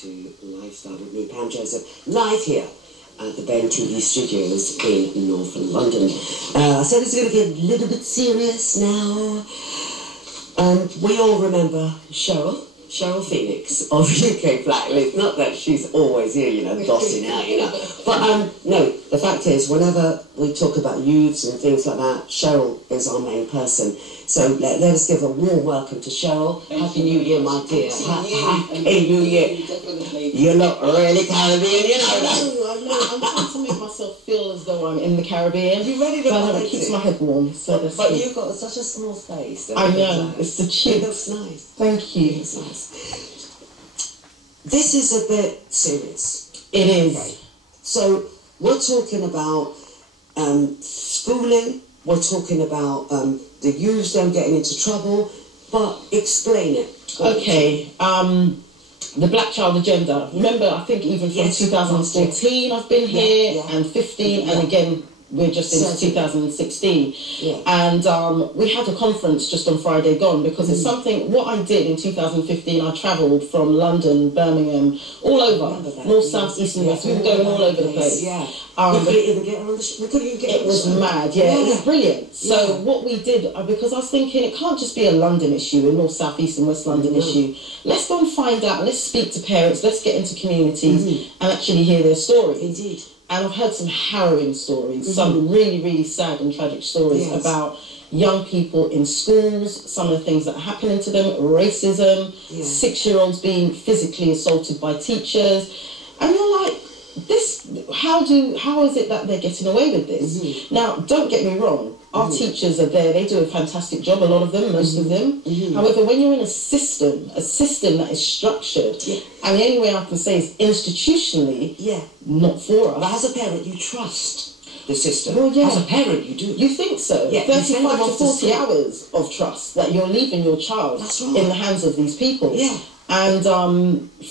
to Lifestyle with me, Pam Joseph, live here at the Ben TV studios in North London. So it's going to get a little bit serious now. We all remember Cheryl Phoenix of UK Blacklist. Not that she's always here, you know, dossing out, you know. But no, the fact is, whenever we talk about youths and things like that, Cheryl is our main person. So let us give a warm welcome to Cheryl. Happy New Year, my dear. Happy New Year. You look really Caribbean, you know that. I know. I'm trying to make myself feel as though I'm in the Caribbean. You ready to but it keeps my head warm. So but you've got such a small face. I know. It's the cheek. It looks nice. Thank you. It looks nice. This is a bit serious. It is. Okay. So we're talking about schooling. We're talking about the youths them getting into trouble. But explain it. Okay. The Black Child Agenda. Remember, I think even from 2014 I've been here, and 15, and again we're just into 2016. And we had a conference just on Friday gone, because it's something, what I did in 2015, I travelled from London, Birmingham, all over, north, south, east and west. We were going all over the place. We couldn't even get around the we couldn't even get It was mad, it was brilliant. So what we did, because I was thinking it can't just be a London issue, a north, south, east and west London issue. Let's go and find out, let's speak to parents, let's get into communities and actually hear their stories. Indeed. And I've heard some harrowing stories, some really, really sad and tragic stories about young people in schools, some of the things that are happening to them, racism, 6-year-olds being physically assaulted by teachers. And you're like, how is it that they're getting away with this? Now, don't get me wrong, our teachers are there, they do a fantastic job, a lot of them, most of them. However, when you're in a system that is structured, and the only way I can say is institutionally, not for us. But as a parent, you trust the system. Well, as a parent, you do. You think so? 35 to 40 hours of trust that you're leaving your child in the hands of these people. And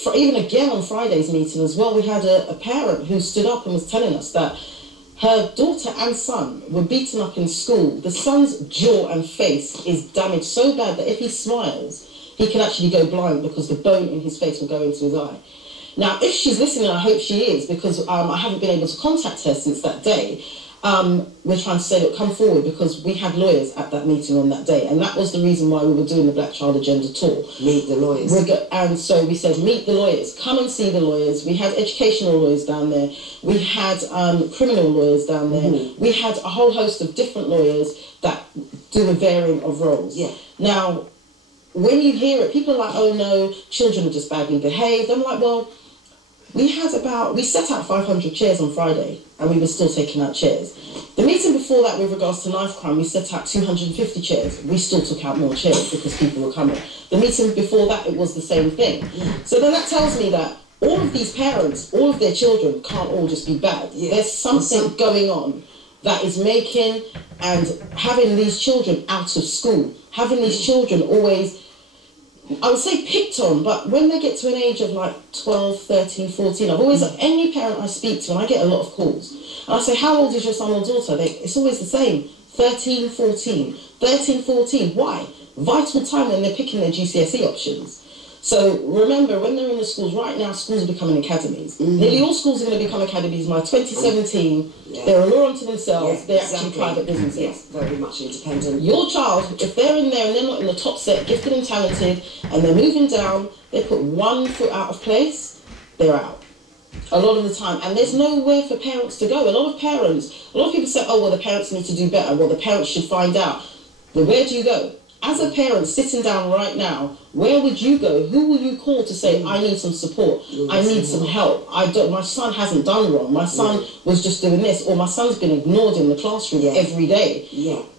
for even again on Friday's meeting as well, we had a parent who stood up and was telling us that her daughter and son were beaten up in school. The son's jaw and face is damaged so bad that if he smiles, he can actually go blind because the bone in his face will go into his eye. Now, if she's listening, I hope she is, because I haven't been able to contact her since that day. We're trying to say, look, come forward, because we had lawyers at that meeting on that day, and that was the reason why we were doing the Black Child Agenda tour. Meet the lawyers. And so we said, meet the lawyers, come and see the lawyers. We had educational lawyers down there. We had criminal lawyers down there. We had a whole host of different lawyers that do a varying of roles. Now, when you hear it, people are like, oh no, children are just badly behaved. I'm like, well, we set out 500 chairs on Friday, and we were still taking out chairs. The meeting before that, with regards to knife crime, we set out 250 chairs. We still took out more chairs because people were coming. The meeting before that, it was the same thing. So then that tells me that all of these parents, all of their children can't all just be bad. There's something going on that is making and having these children out of school, having these children always, I would say picked on, but when they get to an age of like 12, 13, 14, I've always, any parent I speak to, and I get a lot of calls, and I say, how old is your son or daughter? It's always the same, 13, 14, 13, 14. Why? Vital time when they're picking their GCSE options. So remember, when they're in the schools, right now schools are becoming academies. Nearly all schools are going to become academies by 2017. They're a law unto themselves. They're actually private businesses. Very much independent. Your child, if they're in there and they're not in the top set, gifted and talented, and they're moving down, they put one foot out of place, they're out. A lot of the time. And there's nowhere for parents to go. A lot of people say, oh, well, the parents need to do better. Well, the parents should find out. But where do you go? As a parent sitting down right now, where would you go? Who will you call to say, I need some support, I need some help, my son hasn't done wrong, my son was just doing this, or my son's been ignored in the classroom every day,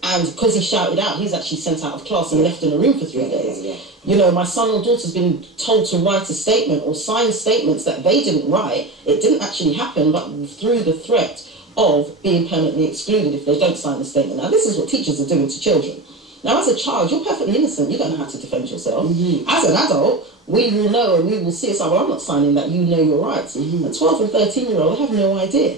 and because he shouted out, he's actually sent out of class and left in a room for 3 days. You know, my son or daughter's been told to write a statement or sign statements that they didn't write. It didn't actually happen, but through the threat of being permanently excluded if they don't sign the statement. Now, this is what teachers are doing to children. Now, as a child, you're perfectly innocent. You don't know how to defend yourself. As an adult, we will know and we will see. It's like, well, I'm not signing that. You know your rights. A 12 and 13-year-old have no idea.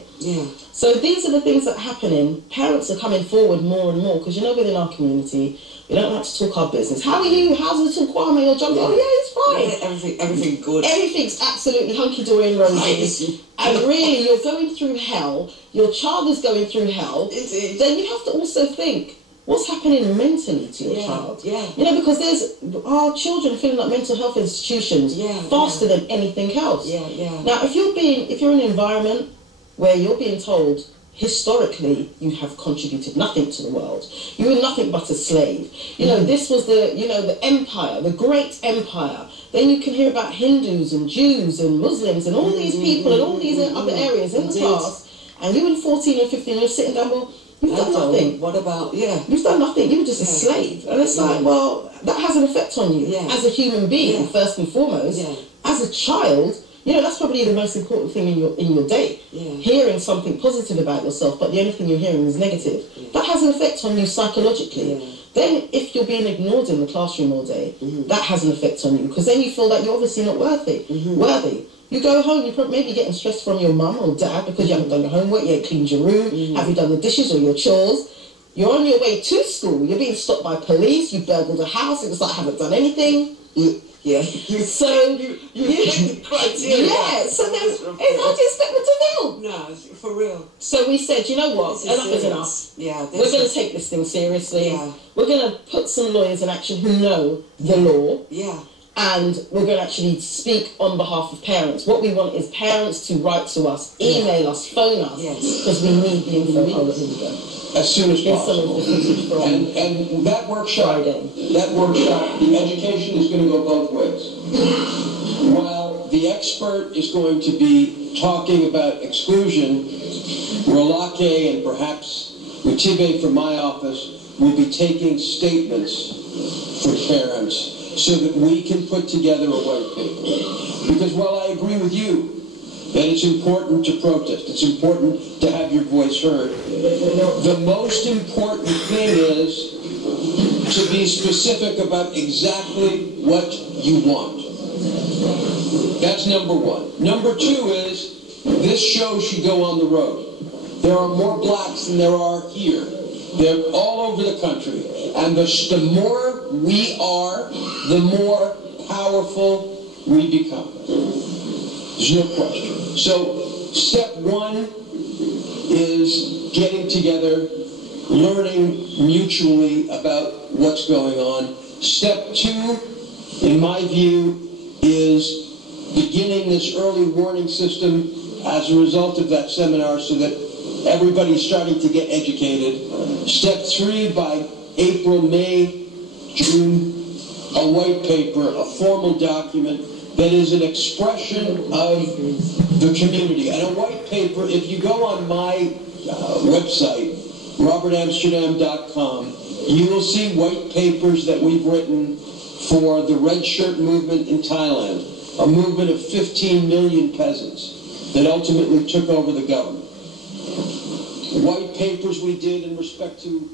So these are the things that are happening. Parents are coming forward more and more because, you know, within our community, We don't like to talk our business. How are you? How's little Kwame? Your job? Oh yeah, it's fine. Yeah, everything good. Everything's absolutely hunky-dory and rosy. And really, you're going through hell. Your child is going through hell. Then you have to also think, what's happening mentally to your child? Yeah. You know, because there's our children filling up mental health institutions faster than anything else. Yeah. Now, if you're in an environment where you're being told, historically, you have contributed nothing to the world. You were nothing but a slave. You know, this was the empire, the great empire. Then you can hear about Hindus and Jews and Muslims and all these people and all these other areas in the past. And you were 14 or 15, you're sitting down, well, you've done nothing. What about, You've done nothing. You were just a slave. And it's like, well, that has an effect on you as a human being, first and foremost. As a child, you know, that's probably the most important thing in your day. Hearing something positive about yourself, but the only thing you're hearing is negative. That has an effect on you psychologically. Then if you're being ignored in the classroom all day, that has an effect on you, because then you feel that you're obviously not worthy. You go home, you're maybe getting stressed from your mum or dad because you haven't done your homework, you haven't cleaned your room, have you done the dishes or your chores? You're on your way to school, you're being stopped by police, you burgled a house, it was like, I haven't done anything. So you fit the criteria. So then how do you expect them to feel? No, for real. So we said, you know what, enough is enough. We're going to take this thing seriously. We're going to put some lawyers in action who know the law. And we're going to actually speak on behalf of parents. What we want is parents to write to us, email us, phone us, because we need the info. Oh, here we go. As soon as possible. And that workshop, the education is going to go both ways. While the expert is going to be talking about exclusion, Rolake and perhaps Mutibe from my office will be taking statements for parents so that we can put together a white paper. Because while I agree with you that it's important to protest, it's important to have your voice heard, the most important thing is to be specific about exactly what you want. That's number one. Number two is, this show should go on the road. There are more blacks than there are here. They're all over the country. And the more we are, the more powerful we become. There's no question. So step one is getting together, learning mutually about what's going on. Step two, in my view, is beginning this early warning system as a result of that seminar so that everybody's starting to get educated. Step three, by April, May, June, a white paper, a formal document that is an expression of the community. And a white paper, if you go on my website, robertamsterdam.com, you will see white papers that we've written for the Red Shirt movement in Thailand, a movement of 15 million peasants that ultimately took over the government. White papers we did in respect to...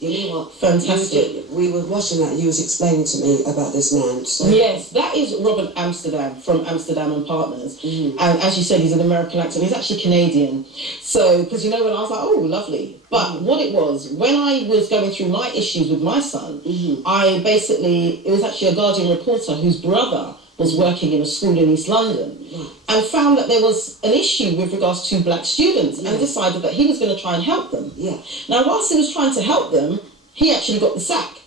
You know what? Fantastic. We were watching that. You was explaining to me about this man. So. Yes, that is Robert Amsterdam from Amsterdam and Partners. And as you said, he's an American actor. He's actually Canadian. So, because you know, when I was like, oh, lovely. But what it was, when I was going through my issues with my son, it was actually a Guardian reporter whose brother was working in a school in East London and found that there was an issue with regards to black students and decided that he was going to try and help them. Now, whilst he was trying to help them, he actually got the sack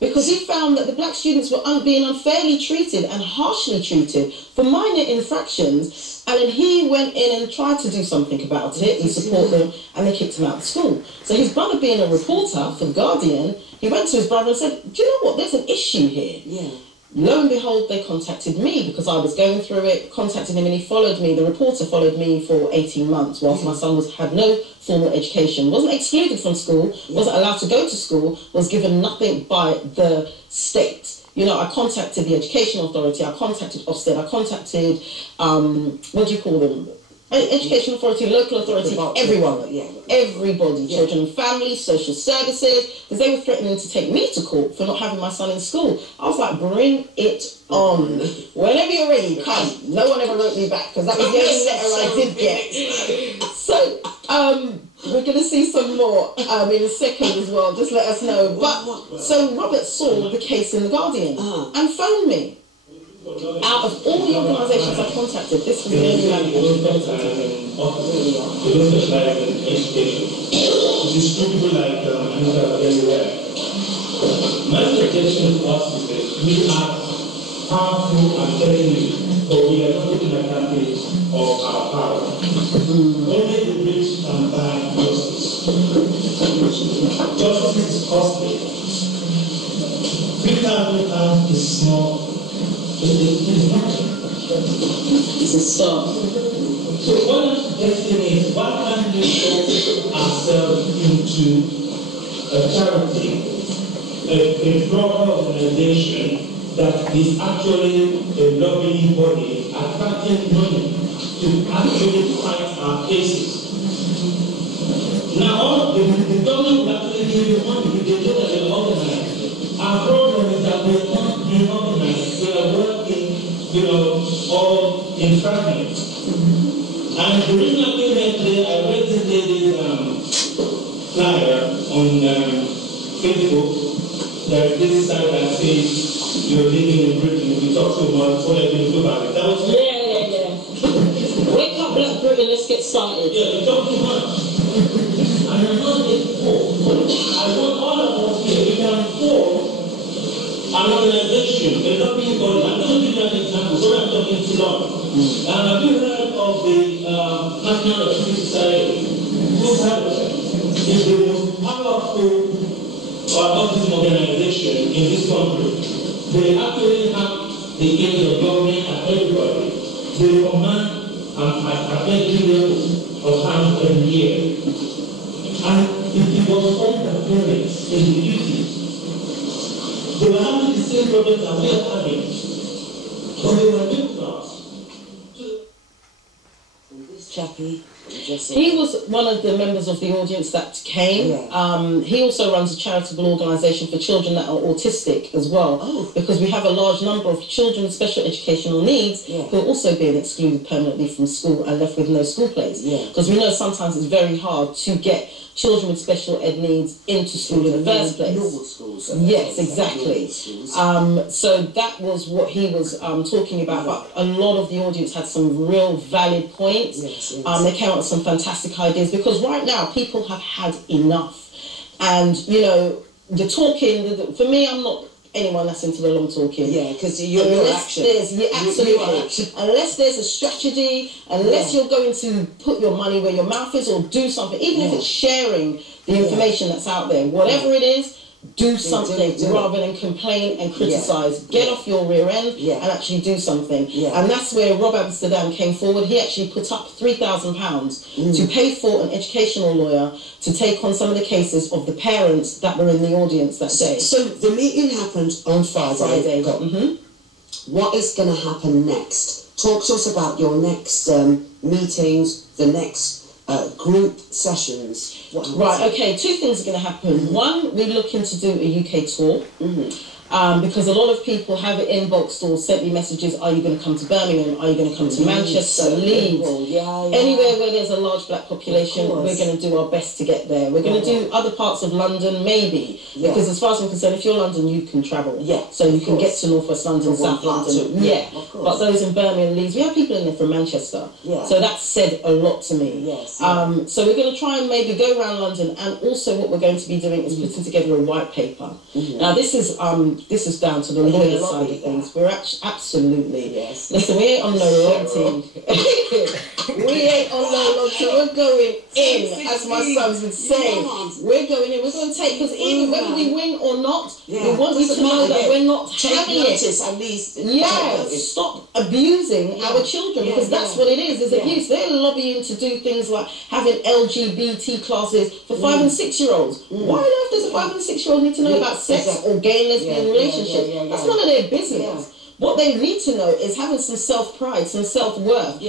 because he found that the black students were being unfairly treated and harshly treated for minor infractions, and then he went in and tried to do something about it and support them, and they kicked him out of school. So his brother, being a reporter for The Guardian, he went to his brother and said, do you know what, there's an issue here. Lo and behold, they contacted me because I was going through it, contacted him, and he followed me. The reporter followed me for 18 months whilst my son had no formal education, wasn't excluded from school, wasn't allowed to go to school, was given nothing by the state. You know, I contacted the Education Authority, I contacted Ofsted, I contacted, what do you call them? Education Authority, local authority, everyone. Everybody, children and families, social services, because they were threatening to take me to court for not having my son in school. I was like, bring it on. Whenever you're ready, come. No one ever wrote me back, because that was the only letter I did get. So, we're going to see some more in a second as well. Just let us know. But so Robert saw the case in the Guardian and phoned me. Out of all the organisations I contacted, this was the only one who contacted me. It is people like very well. My suggestion to us is that we are powerful and telling you, but we are not looking at candidates of our power. Only the rich can buy justice. Justice is costly. 3,000 pounds is small. It's a start. So what I'm suggesting is, why can't we put ourselves into a charity, a broader organization that is actually a lobbying body attracting money to actually fight our cases? Now, the government will actually give you money if they know that they're organized. Our problem is that we're not being organized. We are working, all in fragments. And the reason I came here today, I read this lady's flyer on Facebook. There's this site that says you're living in Britain. If you talk too much, what are you going to do about it? That was Yeah. Wake up, Black Britain, let's get started. Yeah, you talk too much. And I'm not a fool. I want all of us here, we can form an organization, a lobbying body. I'm going to give you an example. So I'm talking too long. And have you heard of the National Electricity Society? Who's heard of it? It's the most powerful autism organization in this country. They actually have the aid of government and everybody. They command a billions of pounds every year. And it was all the parents in the 50s. They were having the same problems that we are having. But they were middle class. Chappie. He was one of the members of the audience that came. Yeah. He also runs a charitable organisation for children that are autistic as well, because we have a large number of children with special educational needs who are also being excluded permanently from school and left with no school place. Because we know sometimes it's very hard to get children with special ed needs into school in the first place. Normal schools. Yes, exactly. So that was what he was talking about. But a lot of the audience had some real valid points. They came out with some fantastic ideas, because right now people have had enough. And, the talking, for me, I'm not anyone that's into the long talking. Yeah, because you're action. Absolutely. Unless there's a strategy, unless you're going to put your money where your mouth is or do something, even if it's sharing the information that's out there, whatever it is, do something rather than complain and criticise. Get off your rear end and actually do something. And that's where Rob Amsterdam came forward. He actually put up £3,000 to pay for an educational lawyer to take on some of the cases of the parents that were in the audience that day. So the meeting happened on Friday. What is going to happen next? Talk to us about your next meetings, the next group sessions. Right, okay, two things are going to happen. One, we're looking to do a UK tour. Because a lot of people have inboxed or sent me messages, are you going to come to Birmingham? Are you going to come to Manchester, Leeds? Anywhere where there's a large black population, we're going to do our best to get there. We're going to do other parts of London, maybe. Because as far as I'm concerned, if you're London, you can travel. So you can get to North West London, South London. But those in Birmingham, Leeds, we have people in there from Manchester. So that said a lot to me. So we're going to try and maybe go around London, and also what we're going to be doing is putting together a white paper. Now this is down to the lawyer side of things. We're absolutely listen, we ain't on no long team. We ain't on no long team. We're going in, as my sons would say. We're going in. We're going to take, because even whether we win or not, we want you to know that we're not having it. At least. Stop abusing our children, because that's what it is abuse. They're lobbying to do things like having LGBT classes for 5 and 6 year olds. Why on earth does a 5 and 6 year old need to know about sex or gay and lesbian relationships? That's none of their business. What they need to know is having some self-pride, some self-worth,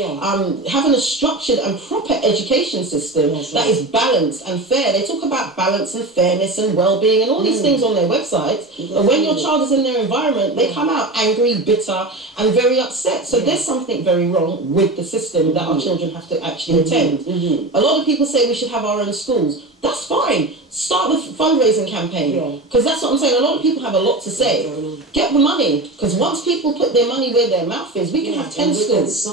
having a structured and proper education system that is balanced and fair. They talk about balance and fairness and well-being and all these things on their websites. But when your child is in their environment, they come out angry, bitter, and very upset. So there's something very wrong with the system that our children have to actually attend. A lot of people say we should have our own schools. That's fine. Start the fundraising campaign. Because that's what I'm saying. A lot of people have a lot to say. Get the money. Because once people put their money where their mouth is, we can have 10 schools.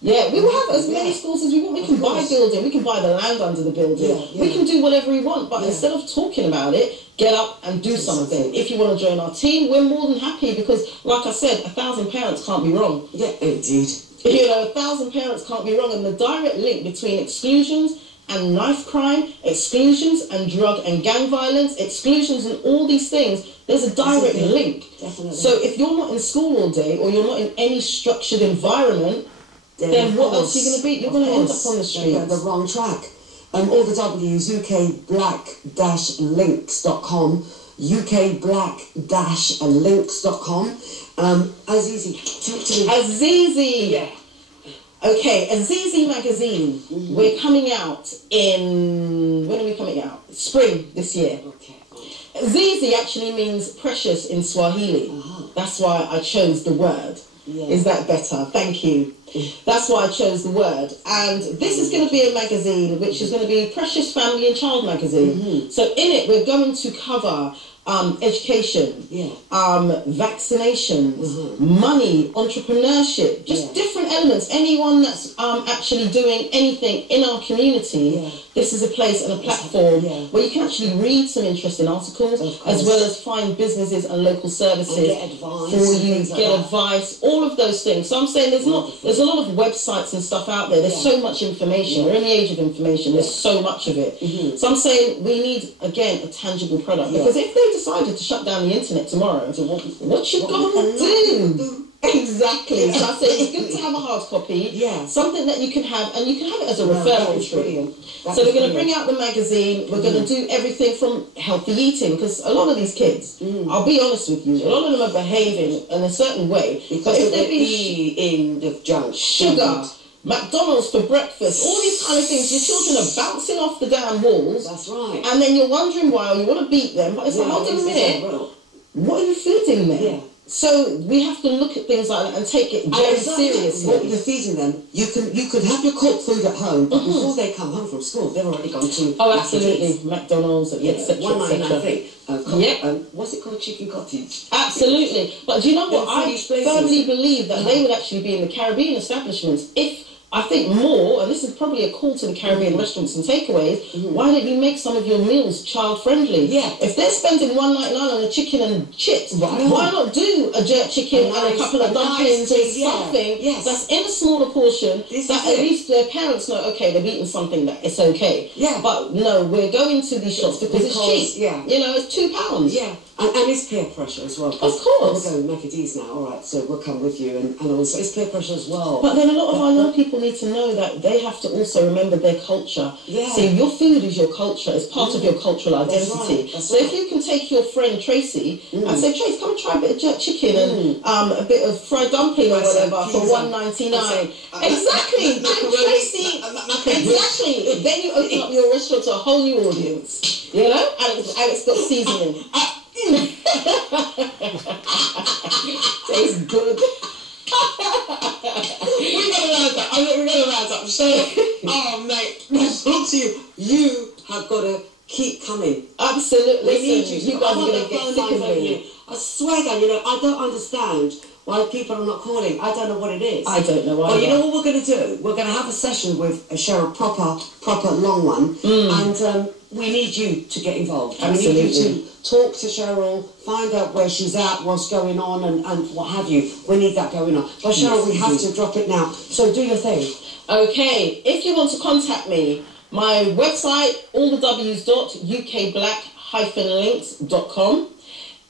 Yeah, we will have as many schools as we want. We can buy a building. We can buy the land under the building. We can do whatever we want. But instead of talking about it, get up and do something. If you want to join our team, we're more than happy. Because, like I said, 1,000 parents can't be wrong. Yeah, indeed. You know, 1,000 parents can't be wrong. And the direct link between exclusions and knife crime, exclusions and drug and gang violence, exclusions and all these things, there's a direct link. Definitely. So if you're not in school all day or you're not in any structured environment, then what else are you going to be? You're going to end up on the streets. The wrong track. All the W's, ukblack-links.com, ukblack-links.com. Azizi, talk to me. Azizi! Yeah. Okay, Azizi magazine. We're coming out in... When are we coming out? Spring this year. Okay. Azizi actually means precious in Swahili. That's why I chose the word. Is that better? Thank you. That's why I chose the word. And this is going to be a magazine which is going to be Precious Family and Child magazine. So in it we're going to cover education, vaccinations, money, entrepreneurship, just different elements. Anyone that's actually doing anything in our community, this is a place and a platform where you can actually read some interesting articles as well as find businesses and local services and get advice for you, get advice, all of those things. So I'm saying there's a lot of websites and stuff out there. There's so much information. We're in the age of information. There's so much of it. So I'm saying we need, again, a tangible product. Because if they decided to shut down the internet tomorrow, what you gonna do? Exactly. So I say it's good to have a hard copy, something that you can have, and you can have it as a referral treat. So we're going to bring out the magazine. We're going to do everything from healthy eating, because a lot of these kids, I'll be honest with you, a lot of them are behaving in a certain way because if they're in the junk, sugar, McDonald's for breakfast, all these kind of things, your children are bouncing off the damn walls. That's right. And then you're wondering why, or you want to beat them, but it's like, hold on a minute, what are you feeding them? So we have to look at things like that and take it very seriously. What you're feeding them, you could have your cooked food at home, but before they come home from school, they've already gone to absolutely, McDonald's, etc. What's it called? Chicken cottage. Absolutely. But do you know what? I firmly believe that they would actually be in the Caribbean establishments if. I think more, and this is probably a call to the Caribbean restaurants and takeaways, why don't you make some of your meals child-friendly? If they're spending $1.99 on a chicken and chips, why not do a jerk chicken and a couple of dumplings or something that's in a smaller portion that at least their parents know, okay, they've eaten something that it's okay. But no, we're going to these shops because it's cheap. You know, it's £2. And it's peer pressure as well. Of course. We're going Maccadees now, all right, so we'll come with you. And also it's peer pressure as well. But then a lot of our young people need to know that they have to also remember their culture. See, your food is your culture. It's part of your cultural identity. So if you can take your friend Tracy and say, Trace, come and try a bit of jerk chicken and a bit of fried dumpling or whatever for $1.99. Exactly. Tracy, exactly. Then you open up your restaurant to a whole new audience. You know? And it's got seasoning. Tastes good. We're gonna round up. So, mate, talk to you. You have got to keep coming. Absolutely. We need you. You guys are gonna get sick of me. I swear down, I don't understand why people are not calling. I don't know what it is. I don't know why. But you know what we're going to do? We're going to have a session with Cheryl, proper long one, and we need you to get involved. Absolutely. We need you to talk to Cheryl, find out where she's at, what's going on, and what have you. We need that going on. But Cheryl, we have to drop it now. So do your thing. Okay. If you want to contact me, my website, allthews.ukblack-links.com.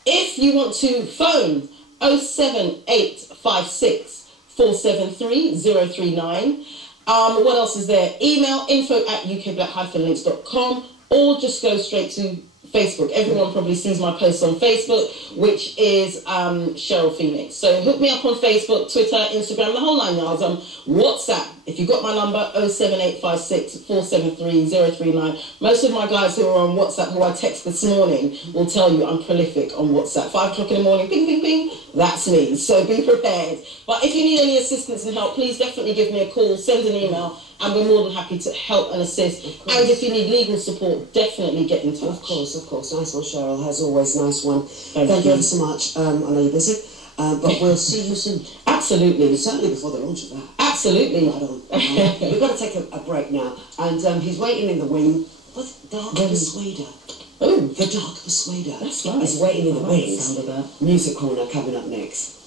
If you want to phone 07856 473 039. What else is there? Email info@ukblack-links.com, or just go straight to Facebook. Everyone probably sees my posts on Facebook, which is Cheryl Phoenix. So hook me up on Facebook, Twitter, Instagram, the whole 9 yards. WhatsApp, if you've got my number, 07856 473 039. Most of my guys who are on WhatsApp, who I text this morning, will tell you I'm prolific on WhatsApp. 5 o'clock in the morning, ping, ping, ping, that's me. So be prepared. But if you need any assistance and help, please definitely give me a call, send an email, and we're more than happy to help and assist. And if you need legal support, definitely get in touch. Of course. Nice one, Cheryl. As always, nice one. Thank you ever so much. I know you're busy, but we'll see you soon. Absolutely. Certainly before the launch of that. Absolutely. Right on. We've got to take a break now. And he's waiting in the wing. What's Dark Persuader? Oh, The Dark Persuader. That's nice. He's waiting in the wing. Sound of that. Music corner coming up next.